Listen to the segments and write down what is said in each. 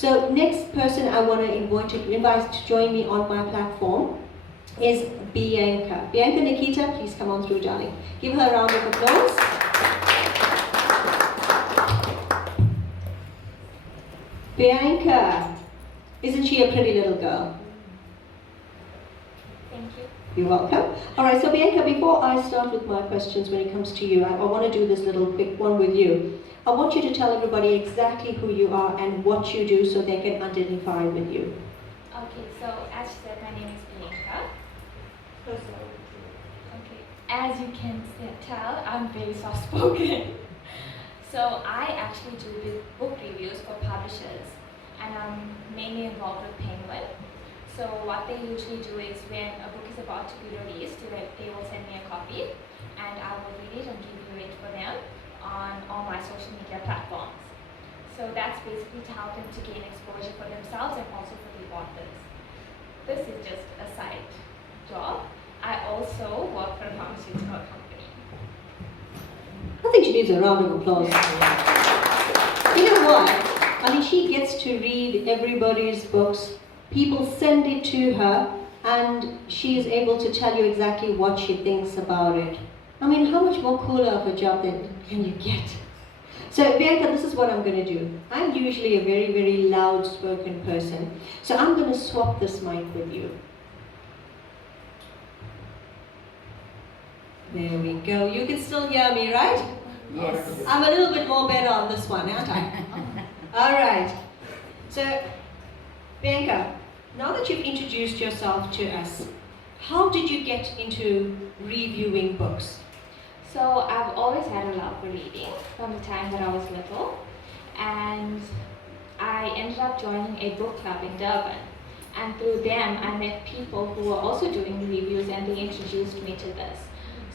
So next person I want to invite to join me on my platform is Bianca. Bianca Nikita, please come on through, darling. Give her a round of applause. Bianca, isn't she a pretty little girl? Thank you. You're welcome. All right, so Bianca, before I start with my questions when it comes to you, I want to do this little quick one with you. I want you to tell everybody exactly who you are and what you do so they can identify with you. Okay, so as she said, my name is Bianca. Okay, as you can tell, I'm very soft-spoken. So I actually do book reviews for publishers, and I'm mainly involved with Penguin. So what they usually do is when a book is about to be released, they will send me a copy, and I will read it and review it for them on all my social media platforms. So that's basically to help them to gain exposure for themselves and also for the authors. This is just a side job. I also work for a pharmaceutical company. I think she needs a round of applause. You know what? I mean, she gets to read everybody's books. People send it to her, and she is able to tell you exactly what she thinks about it. I mean, how much more cooler of a job can you get? So, Bianca, this is what I'm going to do. I'm usually a very, very loud-spoken person. So I'm going to swap this mic with you. There we go. You can still hear me, right? Yes. I'm a little bit more better on this one, aren't I? All right. So, Bianca, now that you've introduced yourself to us, how did you get into reviewing books? So I've always had a love for reading from the time that I was little, and I ended up joining a book club in Durban. And through them, I met people who were also doing reviews, and they introduced me to this.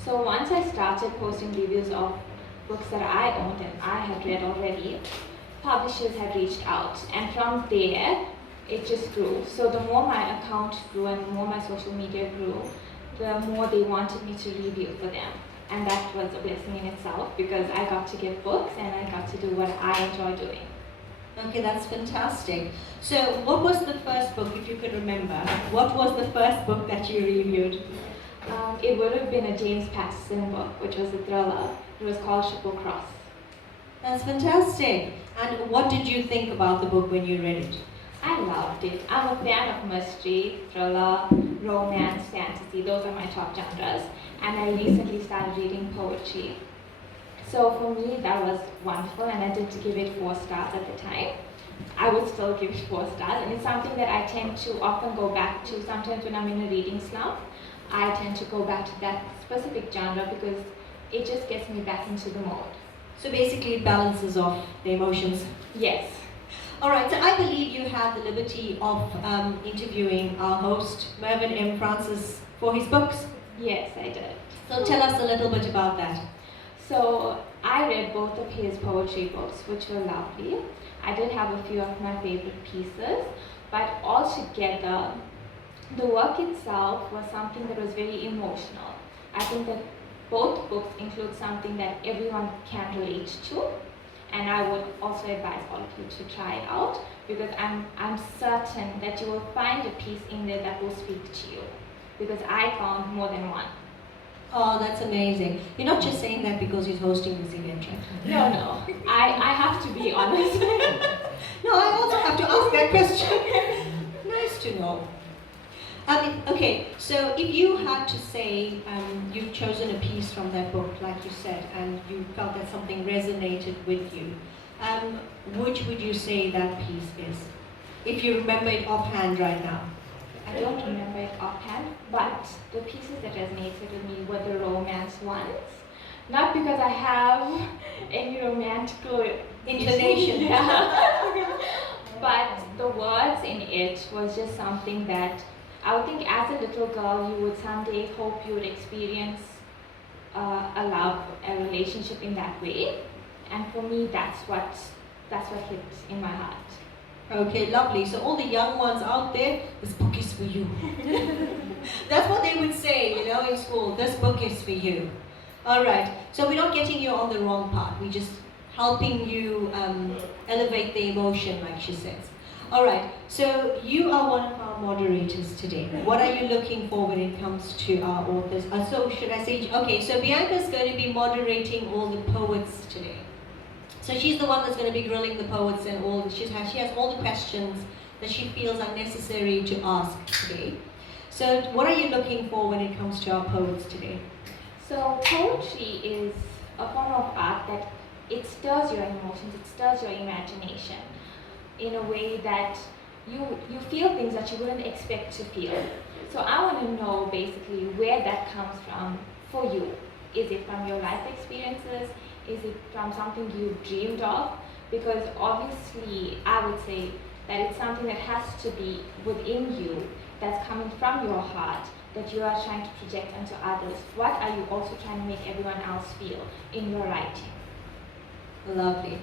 So once I started posting reviews of books that I owned and I had read already, publishers had reached out, and from there, it just grew. So the more my account grew and the more my social media grew, the more they wanted me to review for them. And that was a blessing in itself because I got to give books and I got to do what I enjoy doing. Okay, that's fantastic. So what was the first book, if you could remember? What was the first book that you reviewed? It would have been a James Patterson book, which was a thriller. It was called Triple Cross. That's fantastic. And what did you think about the book when you read it? I loved it. I'm a fan of mystery, thriller, romance, fantasy. Those are my top genres. And I recently started reading poetry. So for me, that was wonderful, and I did give it 4 stars at the time. I would still give it 4 stars, and it's something that I tend to often go back to. Sometimes when I'm in a reading slump, I tend to go back to that specific genre because it just gets me back into the mode. So basically it balances off the emotions. Yes. All right, so I believe you had the liberty of interviewing our host, Mervyn M. Francis, for his books. Yes, I did. So tell us a little bit about that. So I read both of his poetry books, which were lovely. I did have a few of my favorite pieces, but altogether, the work itself was something that was very emotional. I think that both books include something that everyone can relate to, and I would also advise all of you to try it out because I'm certain that you will find a piece in there that will speak to you because I found more than one. Oh, that's amazing. You're not just saying that because he's hosting this event, right? No. I have to be honest. No, I also have to ask that question. Nice to know. Okay, so if you had to say you've chosen a piece from that book, like you said, and you felt that something resonated with you, which would you say that piece is? If you remember it offhand right now. I don't remember it offhand, but the pieces that resonated with me were the romance ones. Not because I have any romantical inclination, yeah. But the words in it was just something that I would think as a little girl you would someday hope you would experience a love, a relationship in that way. And for me, that's what hit in my heart. Okay, lovely. So all the young ones out there, this book is for you. That's what they would say, you know, in school. This book is for you. All right. So we're not getting you on the wrong path. We're just helping you elevate the emotion, like she says. All right, so you are one of our moderators today. What are you looking for when it comes to our authors? So should I say, okay, so Bianca's going to be moderating all the poets today. So she's the one that's going to be grilling the poets and all. She has all the questions that she feels are necessary to ask today. So what are you looking for when it comes to our poets today? So poetry is a form of art that it stirs your emotions, it stirs your imagination in a way that you feel things that you wouldn't expect to feel. So I want to know basically where that comes from for you. Is it from your life experiences? Is it from something you dreamed of? Because obviously I would say that it's something that has to be within you, that's coming from your heart, that you are trying to project onto others. What are you also trying to make everyone else feel in your writing? Lovely.